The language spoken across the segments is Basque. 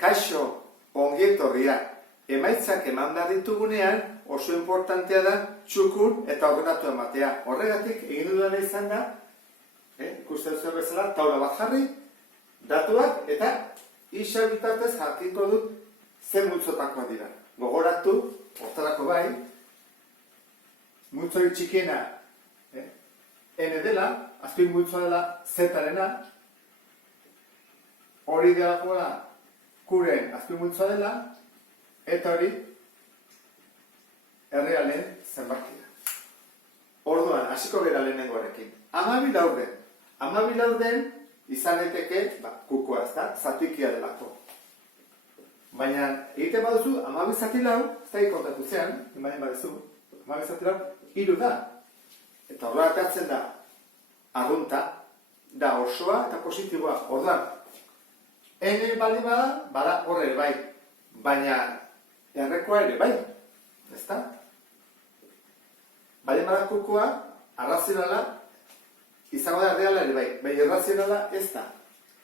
kaixo ongietorria emaitzak eman behar ditugunean oso importantea da txukun eta ordenatu ematea. Horregatik egin dudana izan da, ikusten zuen bezala, taula bat jarri, datuak eta isa bitartez jakingo dut zen multzotakoa dira. Gogoratu, hortarako bai, multzori txikiena N dela, azpin multzoa dela Z-arena, hori delakoa Q-ren azpin multzoa dela, eta hori errealen zenbakia. Orduan, hasiko gara lehenengoarekin. 12 laurden. 12 laurden izan daiteke, kukoa ez da, zatikia delako. Baina, egiten baduzu, 12 zati lau, ez da kontatu zean, imanen baduzu, 12 zati lau, 3 da. Eta horra atatzen da, arrunta, da osoa eta positiboa. Orduan, N baldin bada horre bai. Baina, errekoa ere bai. Ez da? Baldin bada kukoa, arrazionala, izango da erreala ere bai. Baina irrazionala ez da.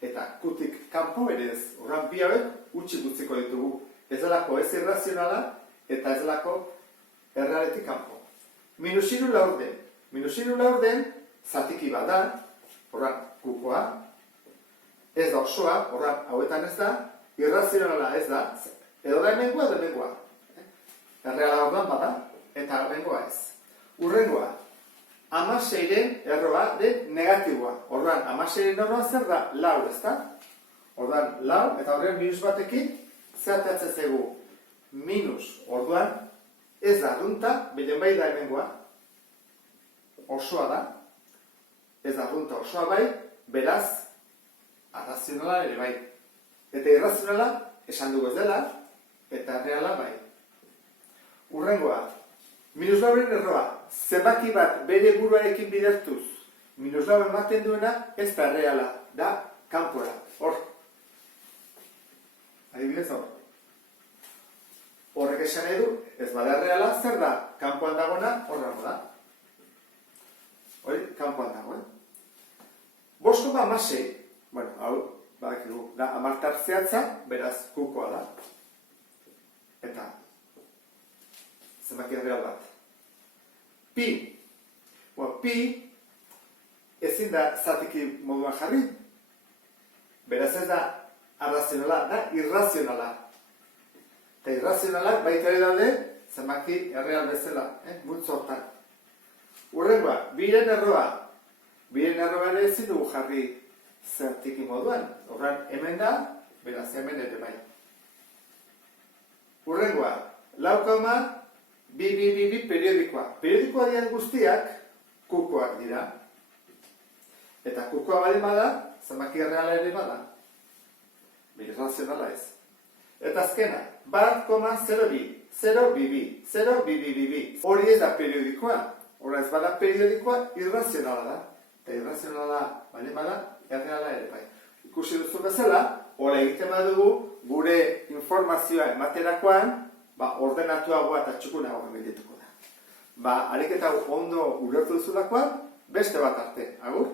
Eta kutik kanpo ere ez. Horran bi hauek utxik utziko ditugu. Ez delako ez irrazionala eta ez delako errealetik kanpo. -3 laurden. -3 laurden zatiki bat da, horran kukoa, ez da osoa, horran hauetan ez da, irrazionala ez da, edo da hemengoa edo hemengoa. Erreala orduan bada, eta hemengoa ez. Urrengoa, 16-ren erroa den negatiboa. Orduan, 16-ren erroa zer da? Lau, ez da? Orduan, lau, eta horren minus batekin, zertatzen zaigu minus. Orduan, ez da arrunta, beden bai da hemengoa, osoa da, ez da arrunta osoa bai, beraz, arrazionala ere bai. Eta irrazionala, esan dugu ez dela, eta erreala bai. Urrengoa, -4 erroa, zenbaki bat bere buruarekin bidertuz, -4 ematen duena, ez da erreala, da kanpora, hor. Adibidez hor. Horrek esan edu, ez bada erreala, zer da, kanpoan dagona, horrengo da. Hori, kanpoan dago, 5,6, bueno, hau, badakigu, da, amartar zehatza, beraz, kukoa da. Eta, zenbaki erreal bat. Pi. Pi, ezin da zatiki moduan jarri. Beraz ez da arrazionala, da irrazionala. Eta irrazionalak baita ere daude, zenbaki erreal bezala, multzo hortan. Urrengoa, 2-ren erroa. 2-ren erroa ere ezin dugu jarri zertiki moduan. Horren hemen da, beraz hemen ere bai. Urrengoa, 4,2 periodikoa. Periodikoa dian guztiak kukoak dira. Eta kukoa bale bada, zenbaki erreala ere bada. Irrazionala ez. Eta azkena, 1,02. 0,22. Hori ez da periodikoa. Hora ez bada periodikoa, irrazionala da. Eta irrazionala bale bada, erreala ere bai. Ikusi duzu bezala, hori egiten badugu, gure informazioa ematerakoan, ordenatuagoa eta txukunagoa geldituko da. Ariketa ondo ulertu duzulakoan, beste bat arte. Agur?